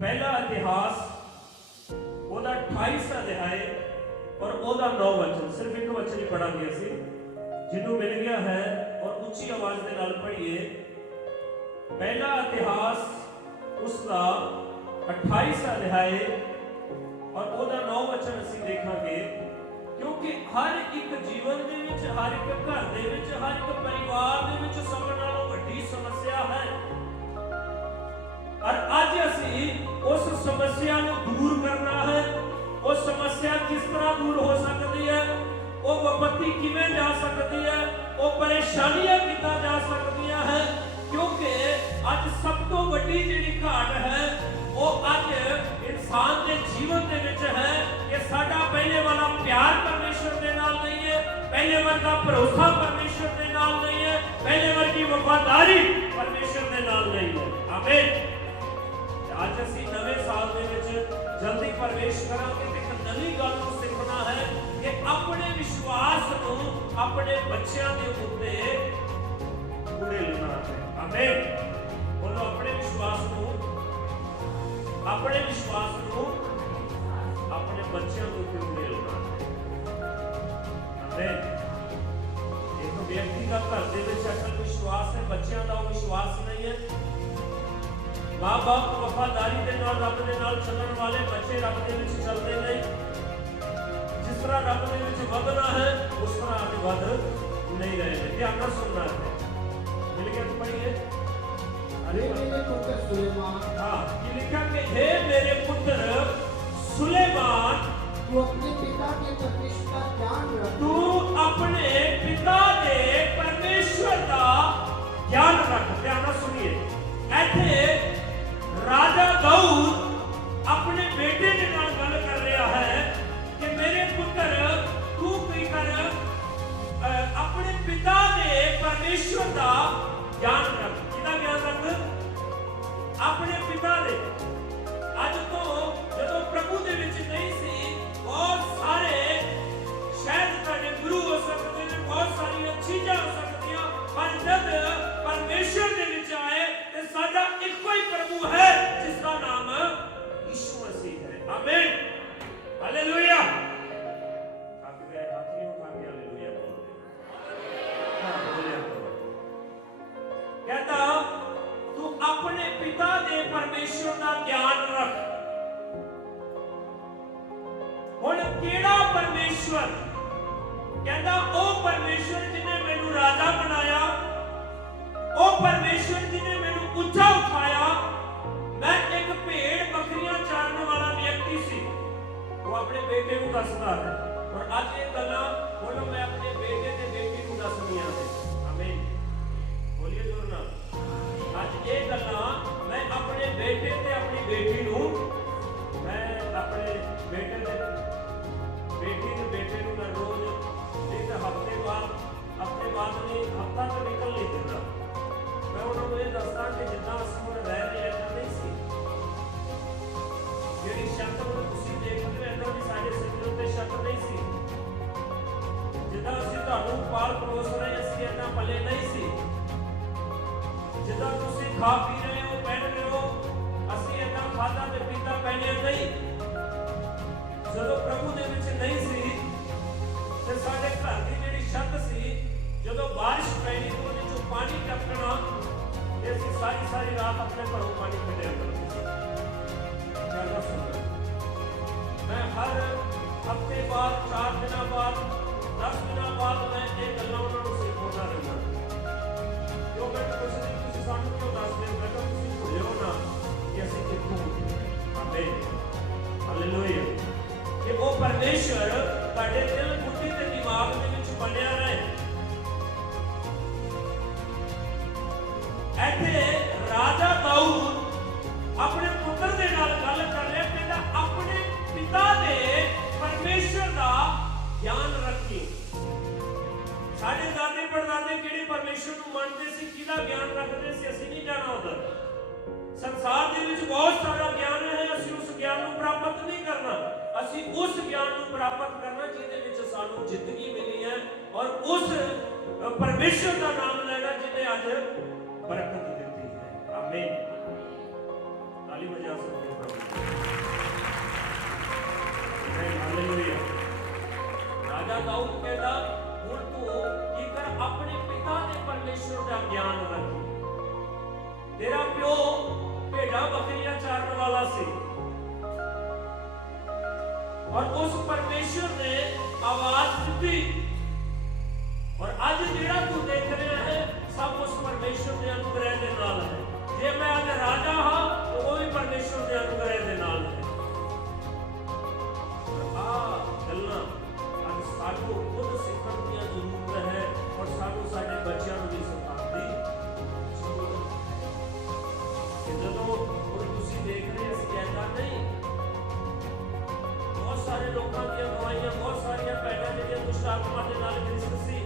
पहला इतिहास ਉਹਦਾ 28 अध्याय और ਉਹਦਾ 9 वचन, सिर्फ एक वचन ही पढ़ा गया सी जिन्हों मिल गया है, और उच्ची आवाज के नाल पढ़िए। पहला इतिहास उसका 28 अध्याय और ਉਹਦਾ 9 वचन ਅਸੀਂ ਦੇਖਾਂਗੇ, क्योंकि हर एक जीवन ਦੇ ਵਿੱਚ, हर एक घर ਦੇ ਵਿੱਚ, हर एक परिवार ਦੇ ਵਿੱਚ ਸਭ ਨਾਲੋਂ ਵੱਡੀ समस्या है। और आज असी उस समस्या को दूर करना है। वो समस्या किस तरह दूर हो सकती है, वो विपत्ति किवें जा सकती है, वो परेशानियां कितना जा सकती है, क्योंकि आज सब तो बड़ी जिहड़ी घाट है वो आज इंसान के जीवन के विच है कि साडा पहले वाला प्यार परमेश्वर के नाल नहीं है, पहले वर्गा भरोसा परमेश्वर के नाल नहीं है, पहले वर्गी वफादारी परमेश्वर के नाल नहीं है। आमीन। आज असी नवे साल दे विच जल्दी प्रवेश करांगे ते एक नवी गल नूं सिखना है कि अपने विश्वास नूं अपने बच्चों के उत्ते उड़ेलना है। आमीन। बोलो अपने विश्वास नूं अपने बच्चों के उत्ते उड़ेलना है। आमीन। एक व्यक्ति का घर दे विच असल विश्वास है, बच्चों का विश्वास नहीं है। माँ बाप वफादारी के नाल रब दे नाल चलण वाले बच्चे रब दे विच चलते नहीं। जिस तरह रब दे विच वधना है उस तरह आगे वध नहीं रहे हैं। ध्यान ਨਾਲ सुनना है। मिल गया तो पढ़िए। अरे मेरे पुत्र सुलेमान, हाँ ये लिखा कि हे मेरे पुत्र सुलेमान, तू अपने पिता के परमेश्वर का ध्यान रख। तू अपने पिता दे परमेश्वर का ध्यान रख। ध्यान ਨਾਲ सुनिए। ऐसे राजा दाऊद अपने बेटे के नाल गल कर रहा है कि मेरे पुत्र तू की कर अपने पिता ने परमेश्वर का ज्ञान रख। किदा ज्ञान रख? अपने पिता ने। अज तो जदों प्रभु दे विच नहीं सी, बहुत सारे शायद तुहाडे गुरु हो सकते हैं, बहुत सारी चीज़ां हो सकदियां, पर जब परमेश्वर दे विच आए ते साडा इक्को ही प्रभु है जिसका नाम यीशु मसीह है। आमीन। हालेलुया। आप गए हाथी उठा के हालेलुया बोल दे। हां बोलिए। कहता तू अपने पिता दे परमेश्वर का ज्ञान रख। हुण केड़ा परमेश्वर? कहता ओ परमेश्वर जिन्हें मैनू राजा बनाया, ओ परमेश्वर जिन्हें मैनू ऊंचा उठाया। मैं एक भेड़ बकरियां चारने वाला व्यक्ति सी। वो अपने बेटे को दसदा है, और आज ये गल्लां बोलो मैं अपने बेटे ते बेटी को दसनियां ने। आमीन। बोलिए जोर नाल। आज ये गल्लां मैं अपने बेटे ते अपनी बेटी नूं, मैं अपने बेटे ते बेटी ते बेटे नूं मैं रोज एक हफ्ते बाद नहीं हफ्ता तो निकल नहीं देता। मैं उन्होंने ये दसदा कि जितना असीं हुण रह रहे ऐसा नहीं सी। ਜਿਹੜੀ ਸ਼ਕਲ ਨੂੰ ਤੁਸੀਂ ਦੇਖਦੇ ਹੋ ਐਦਾਂ ਦੀ ਸਾਡੇ ਸਰੀਰ ਉੱਤੇ ਸ਼ਕਲ ਨਹੀਂ ਸੀ। ਜਿੱਦਾਂ ਅਸੀਂ ਤੁਹਾਨੂੰ ਪਾਲ ਪਰੋਸ ਰਹੇ ਅਸੀਂ ਐਦਾਂ ਪਲੇ ਨਹੀਂ ਸੀ। ਜਿੱਦਾਂ ਤੁਸੀਂ ਖਾ ਪੀ ਰਹੇ ਹੋ ਪਹਿਨ ਰਹੇ ਹੋ ਅਸੀਂ ਐਦਾਂ ਖਾਦਾ ਤੇ ਪੀਤਾ ਪਹਿਨਿਆ ਨਹੀਂ। ਜਦੋਂ ਪ੍ਰਭੂ ਦੇ ਵਿੱਚ ਨਹੀਂ ਸੀ ਤੇ ਸਾਡੇ ਘਰ ਦੀ ਜਿਹੜੀ ਛੱਤ ਸੀ, ਜਦੋਂ ਬਾਰਿਸ਼ ਪੈਣੀ ਤੇ ਉਹਦੇ ਚੋਂ ਪਾਣੀ ਟਪਕਣਾ ਤੇ ਅਸੀਂ ਸਾਰੀ ਰਾਤ ਆਪਣੇ ਘਰੋਂ ਪਾਣੀ ਕੱਢਿਆ ਕਰਦੇ ਸੀ। मैं हर हफ्ते बाद 4 दिन बाद 10 दिन बाद मैं ये गल्लां उन्होंने सिखाता रहना। जो मैं पुछदी तुसीं सानूं क्यों दसदे हो? मैं कहा तुसीं भुल्लिओ ना कि असीं कित्थों। आमीन। हालेलुया। कि वो परमेश्वर तुहाडे दिल बुद्धि ते दिमाग दे विच बनिया रहे। ऐथे राजा दाऊद अपने पुत्र दे नाल गल कर रहा, कहता अपने पिता दे परमेश्वर का ज्ञान रखी। साडे दादे परदादे किहड़े परमेश्वर नूं मनदे सी, किहदा ज्ञान रखदे सी असीं नहीं जाना। उधर संसार दे विच बहुत सारा ज्ञान है, असीं उस ज्ञान नूं प्राप्त नहीं करना। असीं उस ज्ञान नूं प्राप्त करना जिहदे विच सानूं जिंदगी मिली है, और उस परमेश्वर का नाम लेना जिन्हें अज बरकत दी है। आमीन। ताली बजा सकते हैं। ਰਾਜਾ ਦਾਊਦ ਕਹਿੰਦਾ ਹੁਣ ਤੂੰ ਕੀ ਕਰ, ਆਪਣੇ ਪਿਤਾ ਦੇ ਪਰਮੇਸ਼ਰ ਦਾ ਗਿਆਨ ਰੱਖੀ। ਤੇਰਾ ਪਿਓ ਭੇਡਾਂ ਬੱਕਰੀਆਂ ਚਾਰਨ ਵਾਲਾ ਸੀ और उस परमेश्वर ने आवाज दी और आज जेड़ा तू देख रहा है सब उस परमेश्वर के अनुग्रह के नाल है। जे मैं आज राजा हाँ तो वो भी परमेश्वर के अनुग्रह के नाल है। आ गल्लां आज साडू खुद सीखण दी जरूरत है और साडू साडे बच्चों को भी सिखाउण दी जरूरत है। जदों हुण तुसीं देख रहे असीं ऐसा नहीं, बहुत सारे लोगों की गवाइयां, बहुत सारिया भैणां जिहड़ियां दुष्ट आत्मा दे नाल ग्रस्त सी,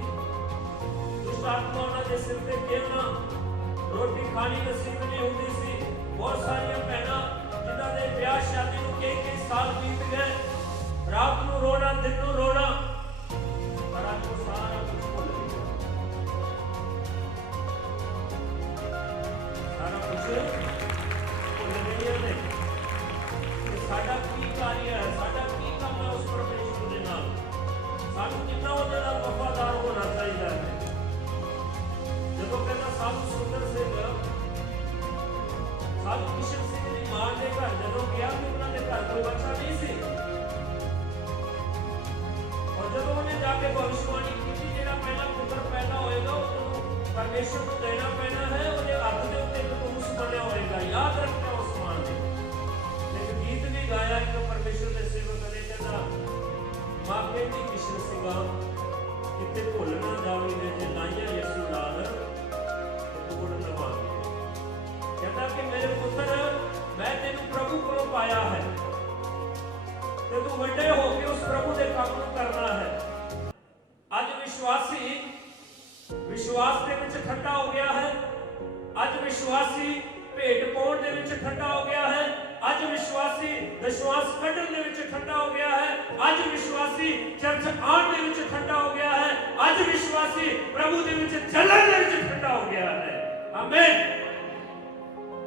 दुष्ट आत्मा उन्हां दे सिर ते घेरना, रोटी खानी नसीब नहीं हुंदी सी। बहुत सारिया भैणां जिन्हां दे ब्याह शादी नूं कई साल बीत गए, रात नूं रोना दिन नूं रोना, पर अज वो सारा कुछ भुल गए, सारा कुछ भुल गए ने। साडा की कार्य है, साडा की काम है उस परमेश्वर के नाल, सानू कितना उहदे नाल वफादार होना चाहिए है। जदों कहना साधु सुंदर सिंह साधु किशन सिंह दी मां दे घर जदों गया कि उन्हां दे घर कोई बच्चा नहीं सी, और जदों उन्हें जाके भविष्यवाणी की जेड़ा पहला पुत्र पैदा होएगा उसनूं परमेश्वर को देना पैना है, उहदे हत्थ दे उत्ते एक धनुष बनिया होएगा, याद रखना उस मां ने। गीत भी गाया एक परमेश्वर के सेवक ने कहता मां कहती किशन सिंघा किते भुल ना जावी ने जे लाइया यसू नाल तोड़ लवांगे। कहता कि मेरे पुत्र मैं तेनू प्रभु को पाया है ते तू वड्डे होके उस प्रभु दे काम नूं करना है। अज विश्वासी विश्वास दे विच ठंडा हो गया है, अज विश्वासी भेट पाउण दे विच ठंडा हो गया है, अज विश्वासी विश्वास कढण दे विच ठंडा हो गया है, अज विश्वासी चर्च आण दे विच ठंडा हो गया है, अज विश्वासी प्रभु दे विच चलण दे विच ठंडा हो गया है। आमीन,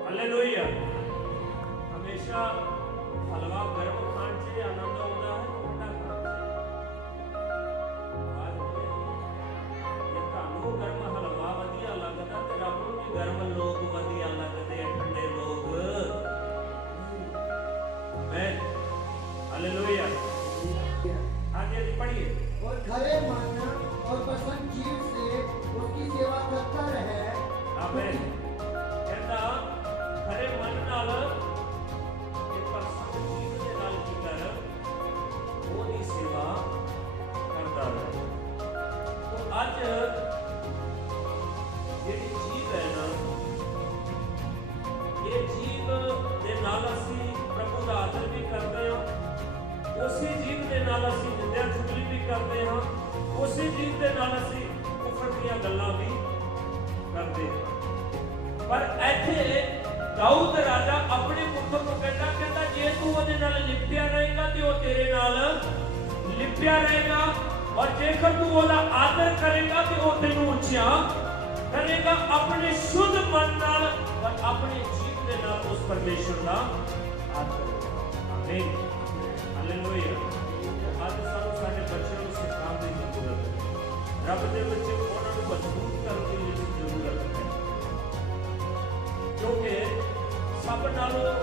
हालेलुया। हमेशा हलवा गर्म खाण से आनंद आउंदा है, ठंडा खाण से आज ये तानू गर्म हलवा वधिया लगदा ते रब नूं भी गर्म लोग वधिया लगदे आ, ठंडे लोग। हालेलुया। आगे पढ़िए। और खरे मन और प्रसन्न जीव से उसकी सेवा करता रहे। आमीन। कहता खरे मन नाल ते प्रसन्न जीव दे नाल की कर ओदी सेवा करता रहे। तो आज जेड़ी जीव है ना, ये जीव दे नाल असीं प्रभु दा आदर भी करते हैं, उसी जीव के नाल असीं निंदा चुगली भी करते हैं, उसी जीव के नाल असीं कुफर दीयां गल्लां भी करते हैं। पर इत्थे दाऊद राजा अपने पुत्र को कहता जे तू उहदे नाल लिपटिया रहेगा ते ओह तेरे नाल लिपटिया रहेगा, और जेकर तू ओहदा आदर करेगा ते ओह तैनूं उच्चा करेगा अपने शुद्ध मन नाल और अपने जीव के नाल उस परमेश्वर का आदर। आमीन, हालेलुया। आज सानू साडे बच्चों नूं सिखाउण दी जरूरत है, रब दे विच उहनां नूं मजबूत करन दी जरूरत है, क्योंकि सब नालों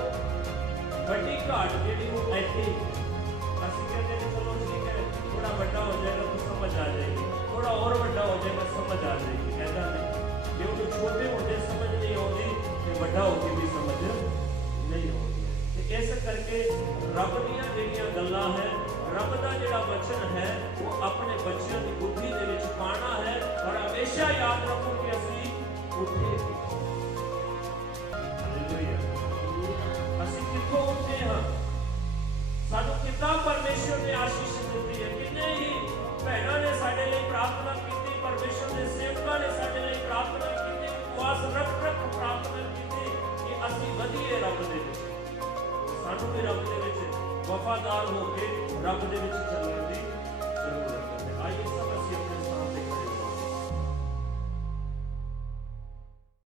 वड्डी घाट जिहड़ी ओह इत्थे असीं कहंदे ने चलो ठीक है थोड़ा वड्डा हो जाएगा तो समझ आ जाएगी, थोड़ा और वड्डा हो जाएगा समझ आ जाएगी। ऐसा नहीं, जे उहनूं छोटे होंदे समझ नहीं आउंदी ते वड्डा होके भी समझ नहीं आउंदी। इस करके रब दीयां जेहड़ियां गल्लां है, रब दा जिहड़ा वचन है वो अपने बच्चों की बुद्धि दे विच पाना है, और हमेशा याद रखो कि असीं उठे हालेलुया असीं कित्थों उठे हां, सानू कितना परमेश्वर ने आशीष दित्ती है, किन्ने ही भैणां ने साडे लई प्रार्थना कीती, परमेश्वर दे सेवकां ने साडे लई प्रार्थना कीती, उपवास रख प्रार्थना कीती कि असीं वधीए रब दे विच, सानू भी रब दे विच वफादार हो के रब दे विच